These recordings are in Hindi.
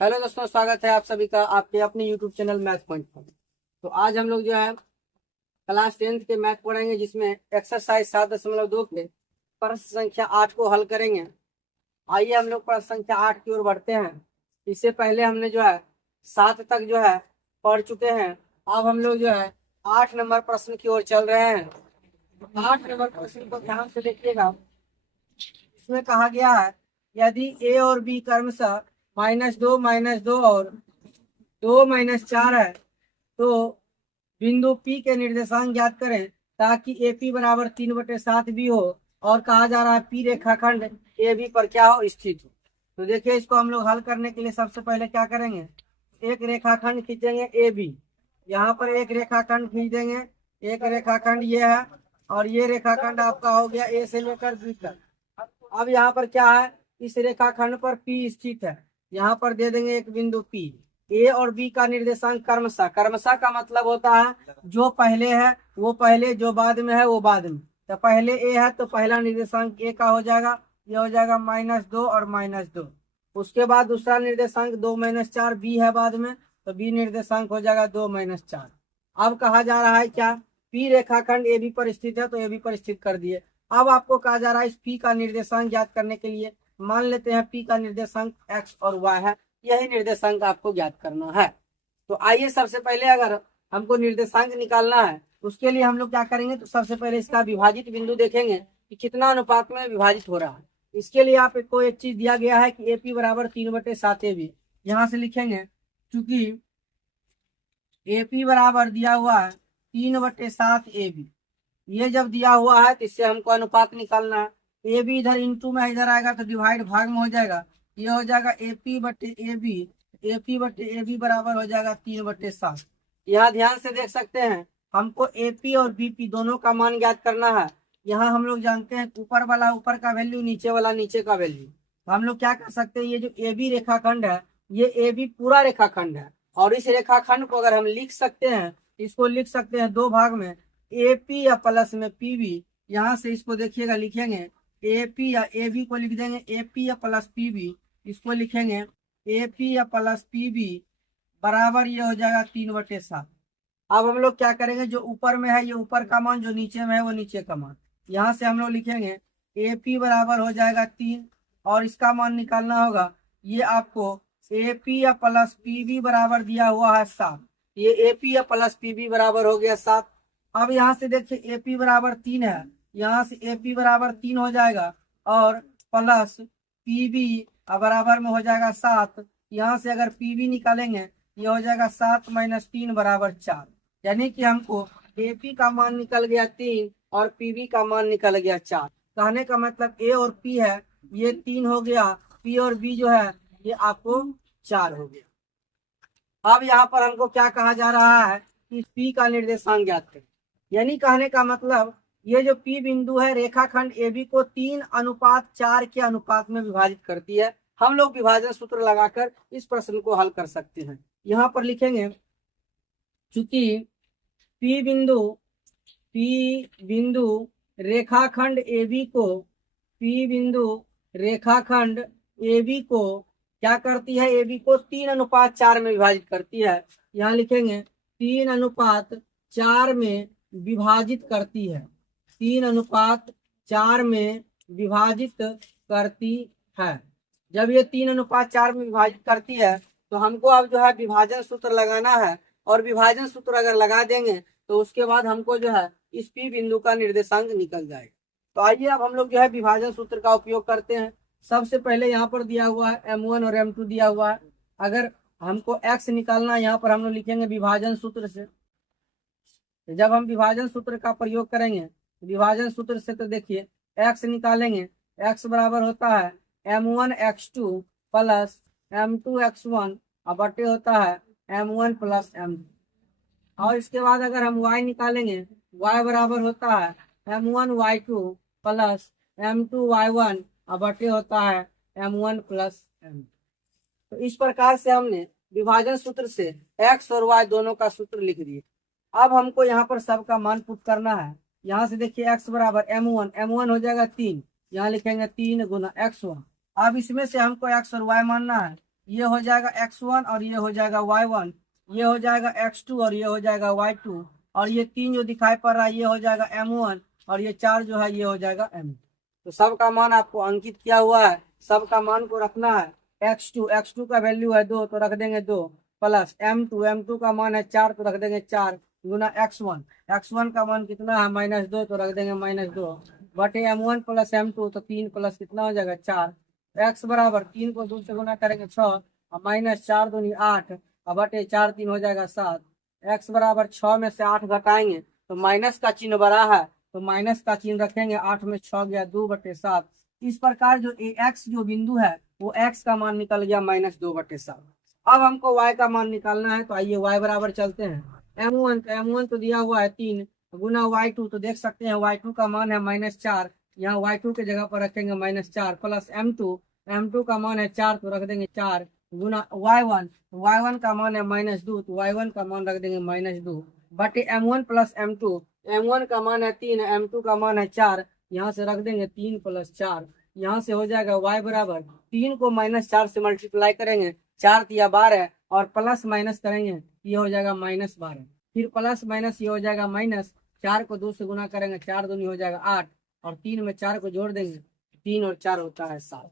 हेलो दोस्तों, स्वागत है आप सभी का आपके अपने यूट्यूब चैनल मैथ पॉइंट पर। तो आज हम लोग जो है क्लास 10th के मैथ पढ़ेंगे, जिसमें एक्सरसाइज 7.2 के प्रश्न संख्या 8 को हल करेंगे। आइए हम लोग प्रश्न संख्या 8 की ओर बढ़ते हैं। इससे पहले हमने जो है 7 तक जो है पढ़ चुके हैं। अब हम लोग जो है 8 नंबर प्रश्न की ओर चल रहे हैं। 8 नंबर प्रश्न को ध्यान से देखिएगा। इसमें कहा गया है, यदि ए और बी क्रमशः -2 और 2 - 4 है, तो बिंदु P के निर्देशांक ज्ञात करें ताकि AP बराबर 3/7 भी हो। और कहा जा रहा है P रेखाखंड AB पर क्या हो, स्थित हो। तो देखिए, इसको हम लोग हल करने के लिए सबसे पहले क्या करेंगे, एक रेखाखंड खींचेंगे AB। यहाँ पर एक रेखाखंड खींच देंगे। एक रेखाखंड ये है और ये रेखाखंड आपका हो गया A से लेकर B तक। अब यहाँ पर क्या है, इस रेखाखंड पर P स्थित है। यहाँ पर दे देंगे एक बिंदु P। ए और बी का निर्देशांक क्रमशः, क्रमशः का मतलब होता है जो पहले है वो पहले, जो बाद में है वो बाद में। तो पहले ए है तो पहला निर्देशांक ए का हो जाएगा, ये हो जाएगा -2 और -2। उसके बाद दूसरा निर्देशांक 2 - 4 बी है बाद में, तो बी निर्देशांक हो जाएगा 2 - 4। अब कहा जा रहा है क्या, पी रेखाखंड ए बी पर स्थित है, तो ए बी पर स्थित कर दिए। अब आपको कहा जा रहा है इस पी का निर्देशांक ज्ञात करने के लिए, मान लेते हैं पी का निर्देशांक एक्स और वाई है, यही निर्देशांक आपको ज्ञात करना है। तो आइए सबसे पहले अगर हमको निर्देशांक निकालना है, उसके लिए हम लोग क्या करेंगे, तो सबसे पहले इसका विभाजित बिंदु देखेंगे कि कितना अनुपात में विभाजित हो रहा है। इसके लिए आपको एक चीज दिया गया है कि AP बराबर 3/7 AB। यहाँ से लिखेंगे, चूंकि AP बराबर दिया हुआ है 3/7 AB। ये जब दिया हुआ है तो इससे हमको अनुपात निकालना है। ए बी इधर इंटू में इधर आएगा तो डिवाइड भाग में हो जाएगा। ये हो जाएगा AP/AB। AP/AB बराबर हो जाएगा 3/7। यहाँ ध्यान से देख सकते हैं, हमको AP और BP दोनों का मान ज्ञात करना है। यहाँ हम लोग जानते हैं ऊपर वाला ऊपर का वैल्यू, नीचे वाला नीचे का वैल्यू। तो हम लोग क्या कर सकते हैं, ये जो AB रेखाखंड है, ये AB पूरा रेखाखंड है। और इस रेखाखंड को अगर हम लिख सकते हैं, इसको लिख सकते हैं दो भाग में, AP या प्लस में PB। यहाँ से इसको देखिएगा, लिखेंगे AP या AB को लिख देंगे AP या प्लस PB। इसको लिखेंगे AP या प्लस PB बराबर, ये हो जाएगा 3/7। अब हम लोग क्या करेंगे, जो ऊपर में है ये ऊपर का मान, जो नीचे में है वो नीचे का मान। यहाँ से हम लोग लिखेंगे AP बराबर हो जाएगा 3 और इसका मान निकालना होगा। ये आपको AP या प्लस PB बराबर दिया हुआ है 7। ये AP या प्लस PB बराबर हो गया 7। अब यहाँ से देखिए AP बराबर 3 है, यहाँ से AP बराबर 3 हो जाएगा और प्लस PB बराबर में हो जाएगा 7। यहाँ से अगर PB निकालेंगे, ये हो जाएगा 7 - 3 बराबर 4। यानी कि हमको AP का मान निकल गया 3 और PB का मान निकल गया 4। कहने का मतलब A और P है, ये 3 हो गया, P और B जो है ये आपको 4 हो गया। अब यहाँ पर हमको क्या कहा जा रहा है कि P का निर्देशांक ज्ञात करें। यानी कहने का मतलब, ये जो P बिंदु है रेखाखंड AB को 3:4 के अनुपात में विभाजित करती है। हम लोग विभाजन सूत्र लगाकर इस प्रश्न को हल कर सकते हैं। यहाँ पर लिखेंगे, चूंकि P बिंदु रेखाखंड AB को, P बिंदु रेखाखंड AB को क्या करती है, AB को 3:4 में विभाजित करती है। यहाँ लिखेंगे 3:4 में विभाजित करती है, 3:4 में विभाजित करती है। जब ये 3:4 में विभाजित करती है, तो हमको अब जो है विभाजन सूत्र लगाना है। और विभाजन सूत्र अगर लगा देंगे तो उसके बाद हमको जो है इस P बिंदु का निर्देशांक निकल जाएगा। तो आइए अब हम लोग जो है विभाजन सूत्र का उपयोग करते हैं। सबसे पहले यहाँ पर दिया हुआ है M1 और M2 दिया हुआ है। अगर हमको x निकालना है, यहाँ पर हम लोग लिखेंगे विभाजन सूत्र से। जब हम विभाजन सूत्र का प्रयोग करेंगे विभाजन सूत्र से, तो देखिए x निकालेंगे, x बराबर होता है M1x2 प्लस M2x1 और बटे होता है M1 प्लस M2। और इसके बाद अगर हम y निकालेंगे, y बराबर होता है M1y2 प्लस M2y1 और बटे होता है M1 प्लस M2। तो इस प्रकार से हमने विभाजन सूत्र से x और y दोनों का सूत्र लिख दिए। अब हमको यहाँ पर सबका मान पुट करना है। यहाँ से देखिए x बराबर M1 हो जाएगा 3, यहाँ लिखेंगे 3 × x1। अब इसमें से हमको x और y मानना है, ये हो जाएगा x1 और ये हो जाएगा y1, ये हो जाएगा x2 और ये हो जाएगा y2, और ये 3 जो दिखाई पड़ रहा है ये हो जाएगा m1 और ये 4 जो है ये हो जाएगा m। तो सबका मान आपको अंकित किया हुआ है, सबका मान को रखना है। x2 का वैल्यू है 2 तो रख देंगे 2, प्लस m2 का मान है 4 तो रख देंगे 4, गुना x1 का मान कितना है -2 तो रख देंगे -2, बटे m1 प्लस m2 तो 3 प्लस कितना हो जाएगा 4, x बराबर 3 को 2 से गुना करेंगे 6 और -4 दूनी 8 और बटे 4 3 हो जाएगा 7। x बराबर 6 में से 8 घटाएंगे तो माइनस का चिन्ह बड़ा है तो माइनस का चिन्ह रखेंगे, 8 में 6 गया 2/7। इस प्रकार जो x जो बिंदु है वो x का मान निकल गया -2/7। अब हमको y का मान निकालना है, तो आइए y बराबर चलते हैं। m1 तो दिया हुआ है 3 गुना y2, तो देख सकते हैं y2 का मान है -4, यहाँ y2 के जगह पर रखेंगे -4, प्लस m2 का मान है 4 तो रख देंगे 4, गुना y1 का मान है -2 तो y1 का मान रख देंगे -2, बटे m1 प्लस m1 का मान है 3, m2 का मान है 4, यहाँ से रख देंगे 3 प्लस 4, यहाँ से हो जाएगा y बराबर 3 को -4 से मल्टीप्लाई करेंगे 4 तिया 12 और प्लस माइनस करेंगे ये हो जाएगा -12, फिर प्लस माइनस ये हो जाएगा माइनस, 4 को 2 से गुना करेंगे 4 दूनी हो जाएगा 8 और 3 में 4 को जोड़ देंगे 3 और 4 होता है 7।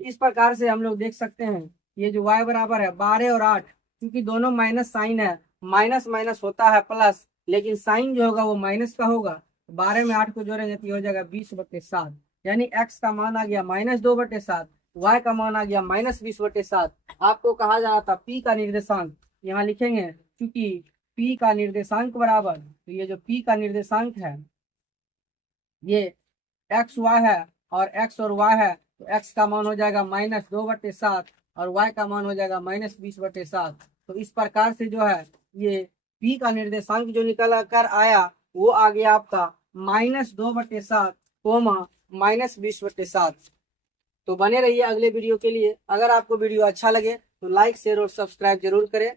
इस प्रकार से हम लोग देख सकते हैं ये जो y बराबर है 12 और 8, क्योंकि दोनों माइनस साइन है, माइनस माइनस होता है प्लस, लेकिन साइन जो होगा वो माइनस का होगा। 12 में 8 को जोड़ेंगे तो ये हो जाएगा 20/7, यानी x का मान आ गया -2/7, y का मान आ गया -20/7। आपको कहा जा रहा था p का निर्देशांक, यहाँ लिखेंगे क्योंकि p का निर्देशांक बराबर, तो ये जो p का निर्देशांक है ये x y है और x और y है, तो x का मान हो जाएगा -2/7 और y का मान हो जाएगा -20/7। तो इस प्रकार से जो है ये p का निर्देशांक जो निकल कर आया वो आ गया आपका -2/7, -20/7। तो बने रहिए अगले वीडियो के लिए। अगर आपको वीडियो अच्छा लगे तो लाइक शेयर और सब्सक्राइब जरूर करें।